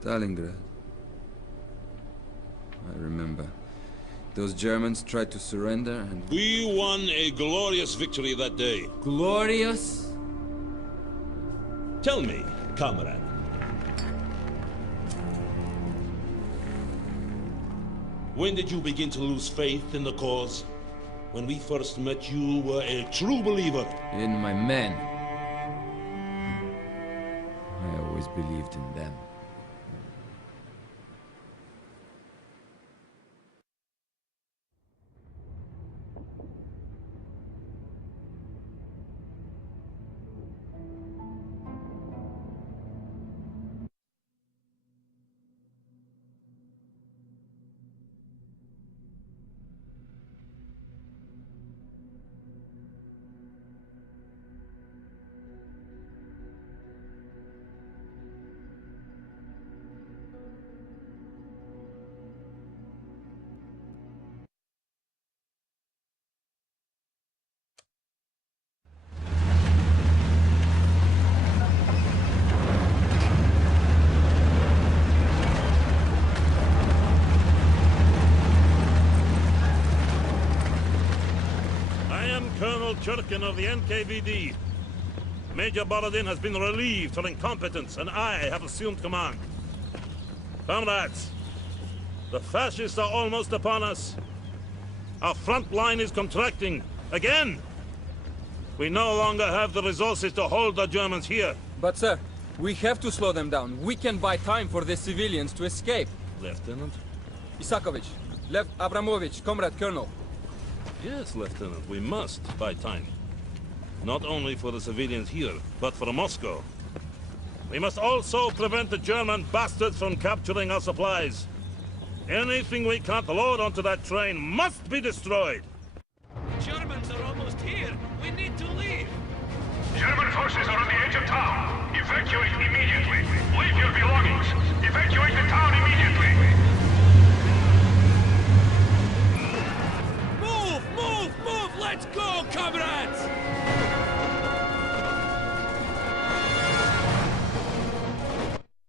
Stalingrad. I remember. Those Germans tried to surrender and... We won a glorious victory that day. Glorious? Tell me, comrade. When did you begin to lose faith in the cause? When we first met, you were a true believer. In my men. I always believed in them. Churkin of the NKVD. Major Borodin has been relieved for incompetence, and I have assumed command. Comrades, the fascists are almost upon us. Our front line is contracting again. We no longer have the resources to hold the Germans here. But sir, we have to slow them down. We can buy time for the civilians to escape. Lieutenant? Isakovich, Lev Abramovich, Comrade Colonel. Yes, Lieutenant, we must buy time. Not only for the civilians here, but for Moscow. We must also prevent the German bastards from capturing our supplies. Anything we can't load onto that train must be destroyed. Germans are almost here. We need to leave. German forces are on the edge of town. Evacuate immediately. Leave your belongings. Evacuate the town immediately. Move! Let's go, comrades!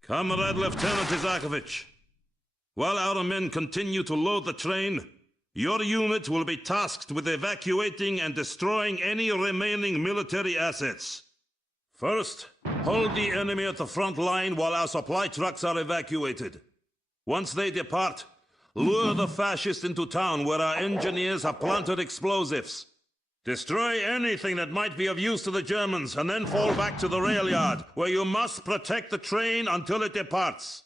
Comrade Lieutenant Isakovich, while our men continue to load the train, your unit will be tasked with evacuating and destroying any remaining military assets. First, hold the enemy at the front line while our supply trucks are evacuated. Once they depart, lure the fascists into town where our engineers have planted explosives. Destroy anything that might be of use to the Germans, and then fall back to the rail yard, where you must protect the train until it departs.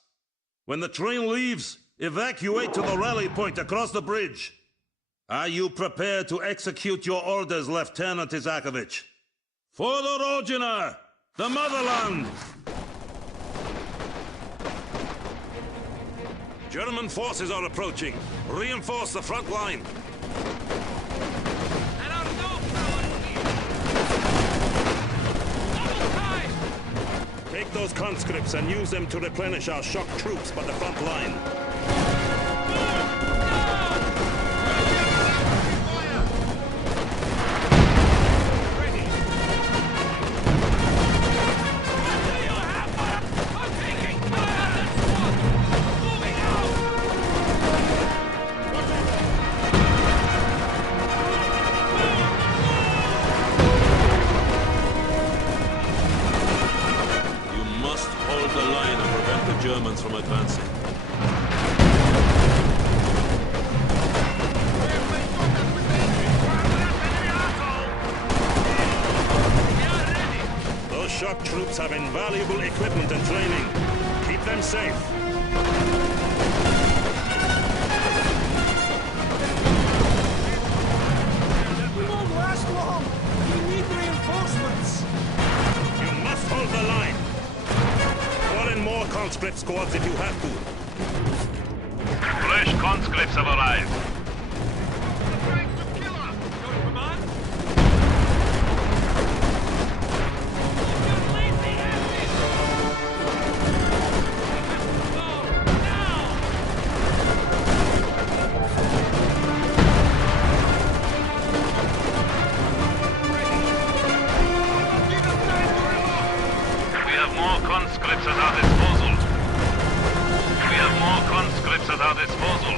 When the train leaves, evacuate to the rally point across the bridge. Are you prepared to execute your orders, Lieutenant Isakovich? For the Rodina, the motherland! German forces are approaching. Reinforce the front line. And our no-power here. Double time! Take those conscripts and use them to replenish our shock troops by the front line. Germans from advancing. Those shock troops have invaluable equipment and training. Keep them safe. We won't last long. We need reinforcements. You must hold the line. More conscript squads if you have to. Fresh conscripts have arrived. We have more conscripts at our disposal. conscripts at our disposal.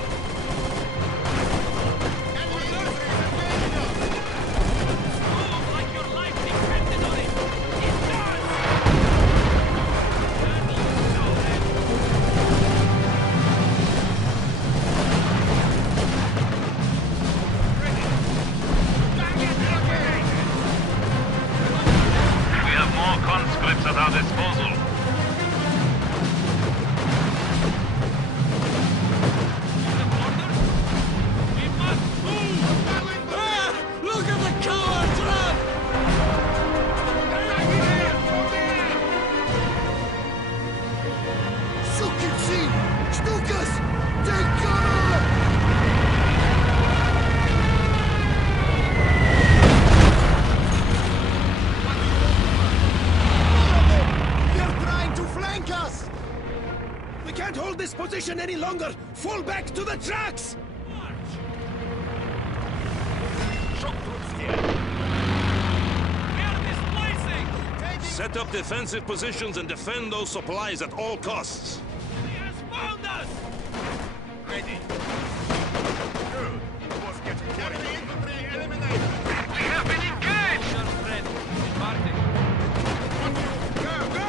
At our disposal. We must move! Ah! Look at the cowards run! Sukici! Stukas! Take cover! We can't hold this position any longer! Fall back to the tracks! Shock troops here. We are displacing! Set up defensive positions and defend those supplies at all costs. He has found us! Ready. Good. Was getting enemy infantry eliminated. We have been engaged! Your friend, departing. Go, go!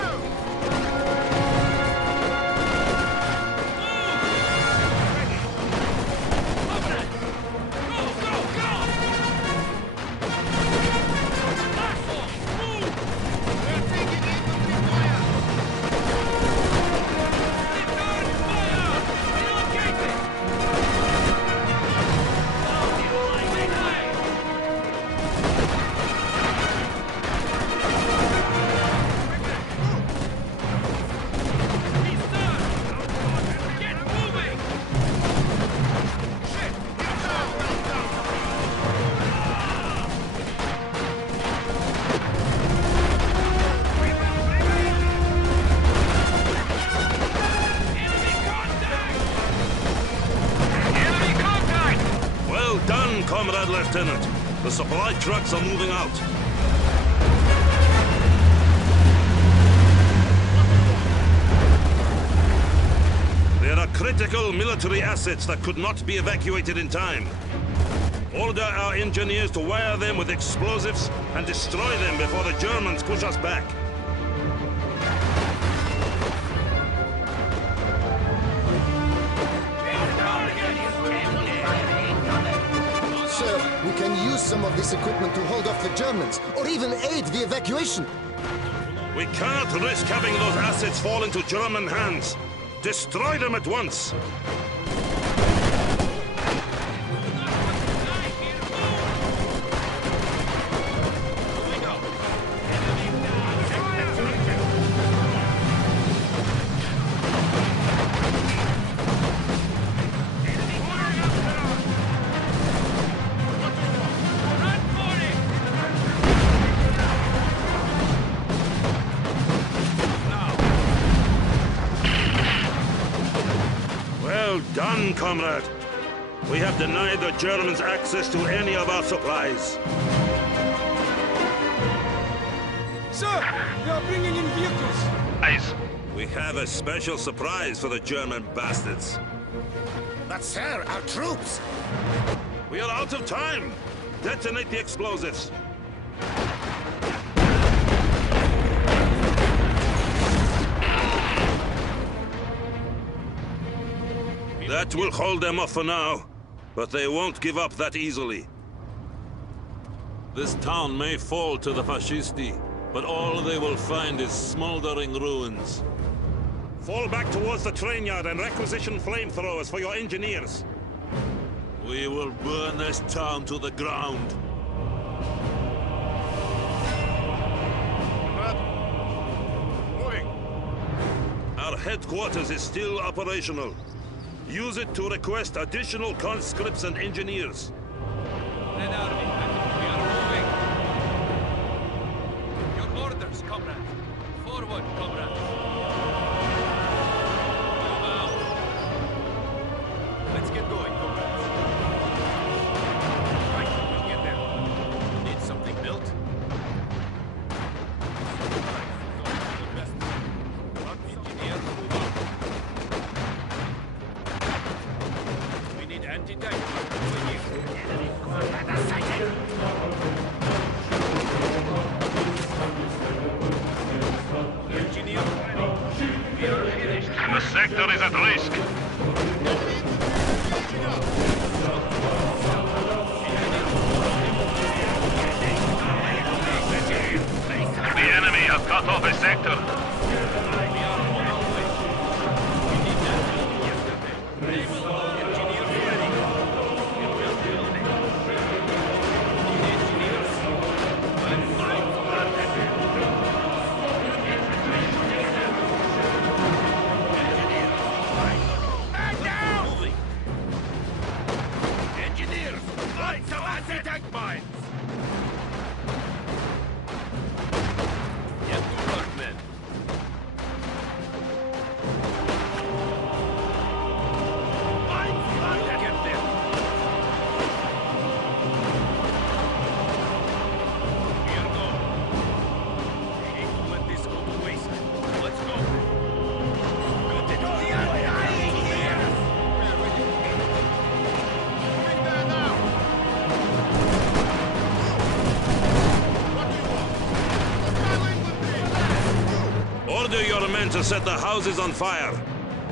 Comrade Lieutenant, the supply trucks are moving out. There are critical military assets that could not be evacuated in time. Order our engineers to wire them with explosives and destroy them before the Germans push us back. We can use some of this equipment to hold off the Germans, or even aid the evacuation. We can't risk having those assets fall into German hands. Destroy them at once. Well done, comrade. We have denied the Germans access to any of our supplies. Sir, they are bringing in vehicles. Eyes. We have a special surprise for the German bastards. But sir, our troops! We are out of time. Detonate the explosives. That will hold them off for now, but they won't give up that easily. This town may fall to the Fascisti, but all they will find is smoldering ruins. Fall back towards the train yard and requisition flamethrowers for your engineers. We will burn this town to the ground. Moving. Our headquarters is still operational. Use it to request additional conscripts and engineers. Red Army, we are moving. Your orders, comrades. Forward, comrades. Move out. Let's get going, comrades. Right, we'll get there. Need something built? Engineers, move out. The sector is at risk. The enemy have cut off a sector. Order your men to set the houses on fire.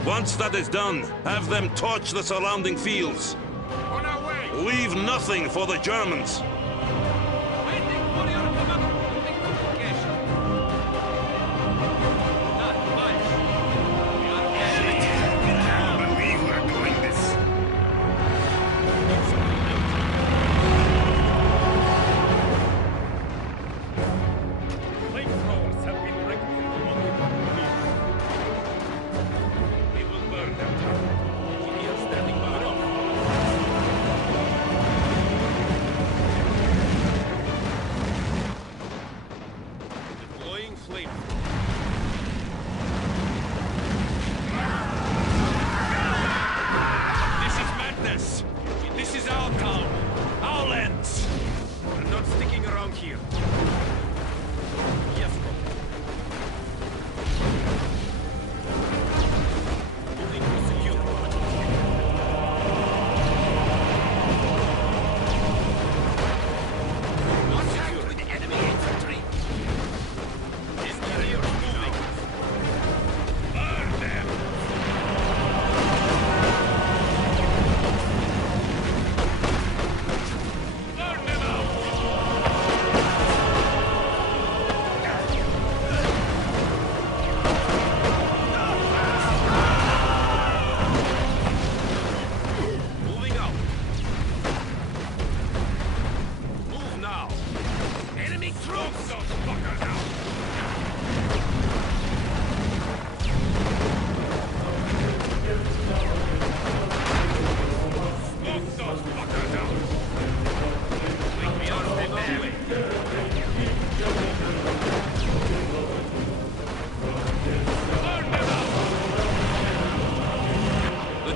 Once that is done, have them torch the surrounding fields. On our way! Leave nothing for the Germans.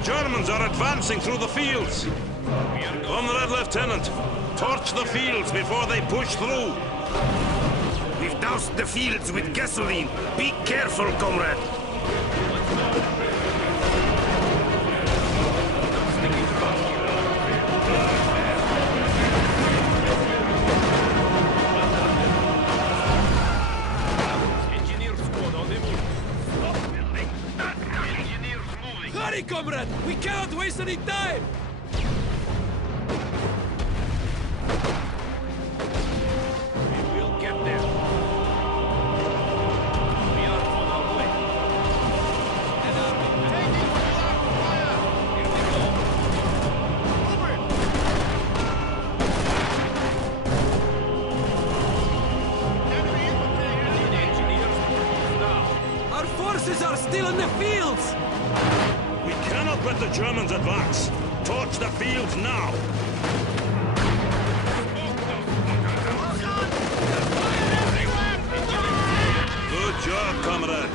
Germans are advancing through the fields. Comrade Lieutenant, torch the fields before they push through. We've doused the fields with gasoline. Be careful, comrade. Hurry, comrade! We cannot waste any time! We will get there. We are on our way. Here we go. The engineers now. Our forces are still in the fields! We cannot let the Germans advance. Torch the fields now. Good job, comrade.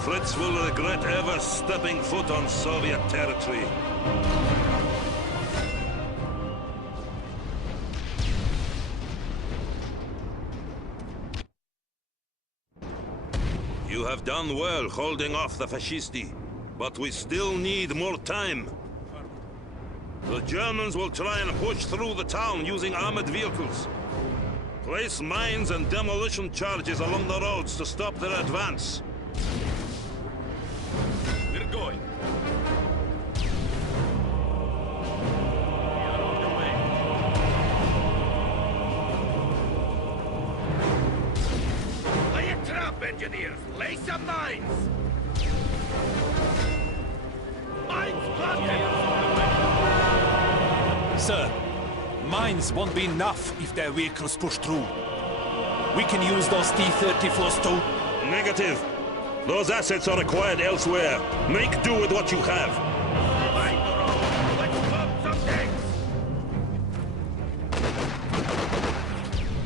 Fritz will regret ever stepping foot on Soviet territory. You have done well holding off the Fascisti, but we still need more time. The Germans will try and push through the town using armored vehicles. Place mines and demolition charges along the roads to stop their advance. We're going. We are on the way. Lay a trap, engineers! Lay some mines! Mines planted! Sir, mines won't be enough if their vehicles push through. We can use those T-34s too. Negative. Those assets are acquired elsewhere. Make do with what you have. Mind the road! Let's pump some tanks!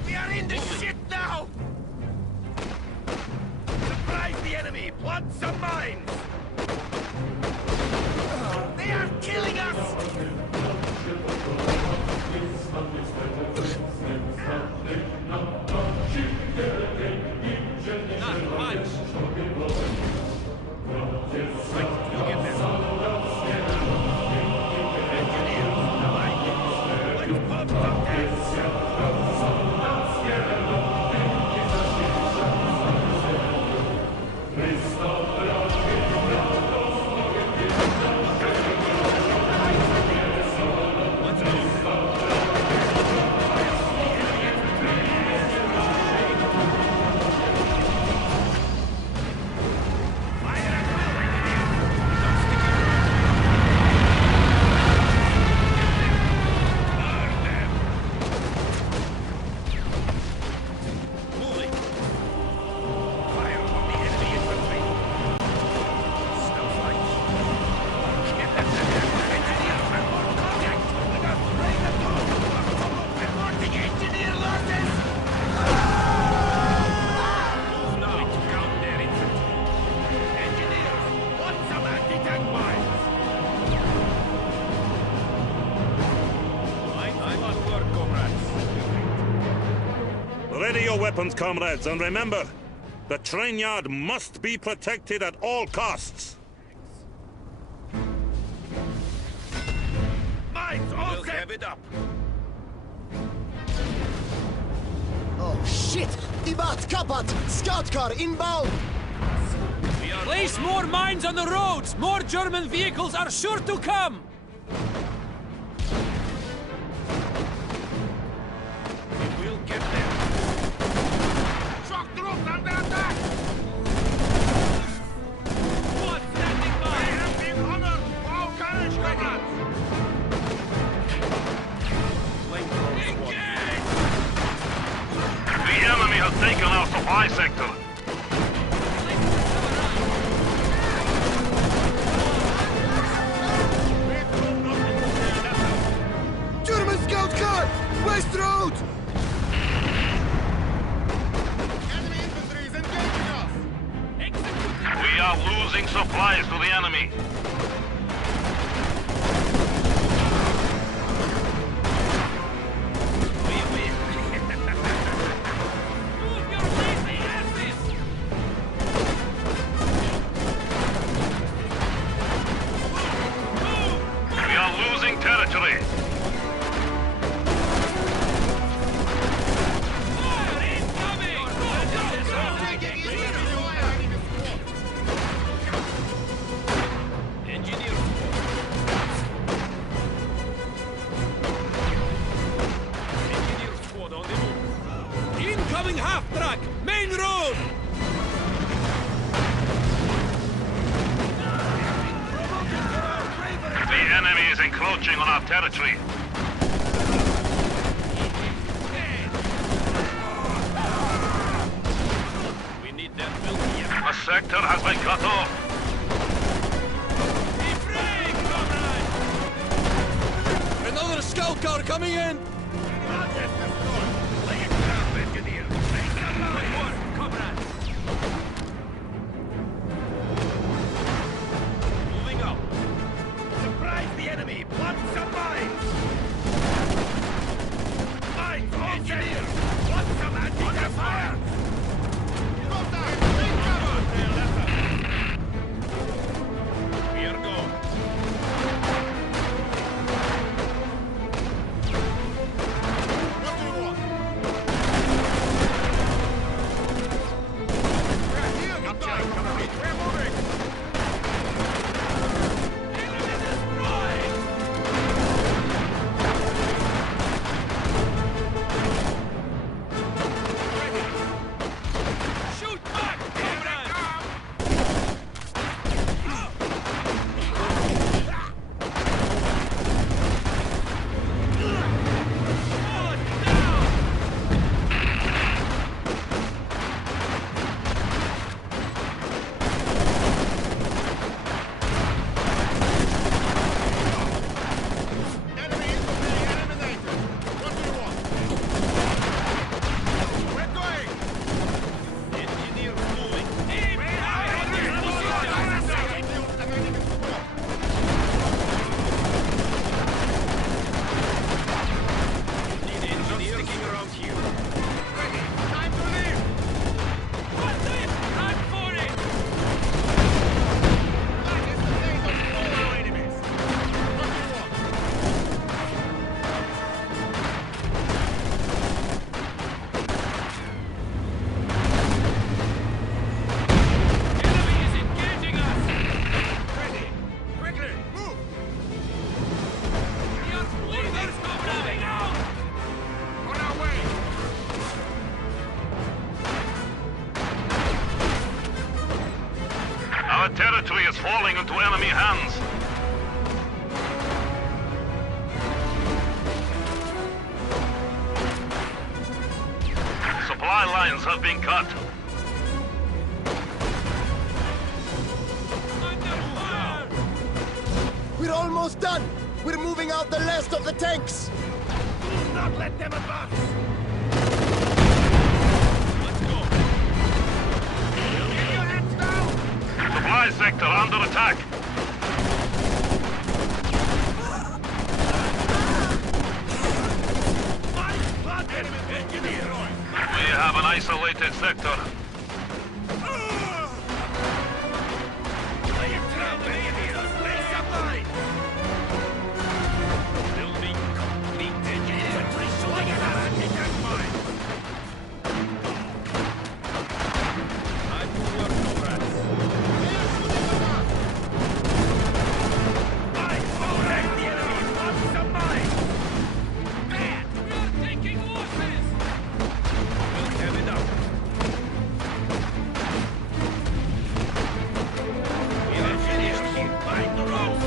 We are in the shit now! Surprise the enemy! Plant some mines! They are killing us! Ready your weapons, comrades, and remember, the train yard must be protected at all costs. Mines all set! We'll have it up. Oh, shit! Ibat, Kapat! Scout car inbound! Place more mines on the roads! More German vehicles are sure to come! We'll get there. Shock troops under attack! Squad standing by! They have been honored! All courage, comrades! Engage! The enemy has taken our supply sector. German scout car! West Road! Enemy infantry is engaging us! We are losing supplies to the enemy. Move your lazy asses! We are losing territory. Fire incoming! Engineer squad on the move. Incoming half-track! Main road! The enemy is encroaching on our territory. We need that building here. A sector has been cut off. Be brave, comrade! Another scout car coming in! Lay a trap, engineer. Lay some mines. Good work, comrades! Moving up. Surprise the enemy. Plant some mines. Mines all engineer. Plant some anti-gas fire. We are going. hands. Supply lines have been cut. We're almost done! We're moving out the last of the tanks! Do not let them advance! Let's go. Get your hands down! Supply sector under attack. We have an isolated sector. Building completed. Time to work, comrades. We are taking losses. We'll have it up. We are finished. Find the road.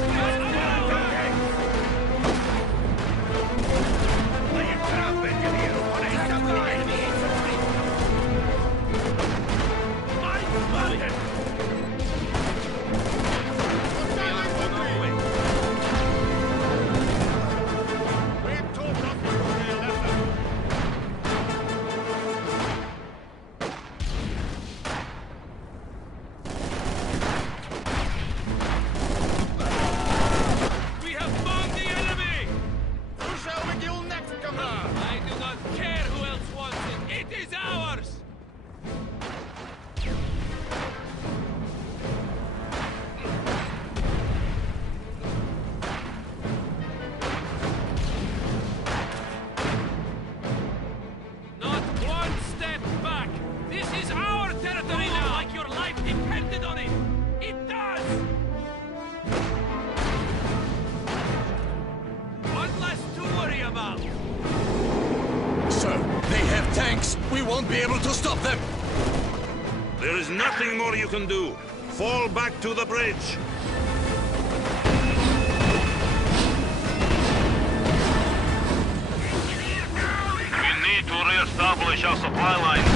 We have found the enemy! Who shall we kill next, comrade? I do not care who else wants it. It is ours! Not one step back! This is our territory now! Like your life depended on it! It does! One less to worry about! Sir, they have tanks. We won't be able to stop them. There is nothing more you can do. Fall back to the bridge. We need to re-establish our supply lines.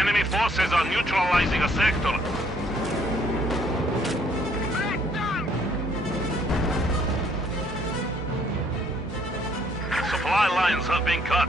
Enemy forces are neutralizing a sector. Supply lines have been cut.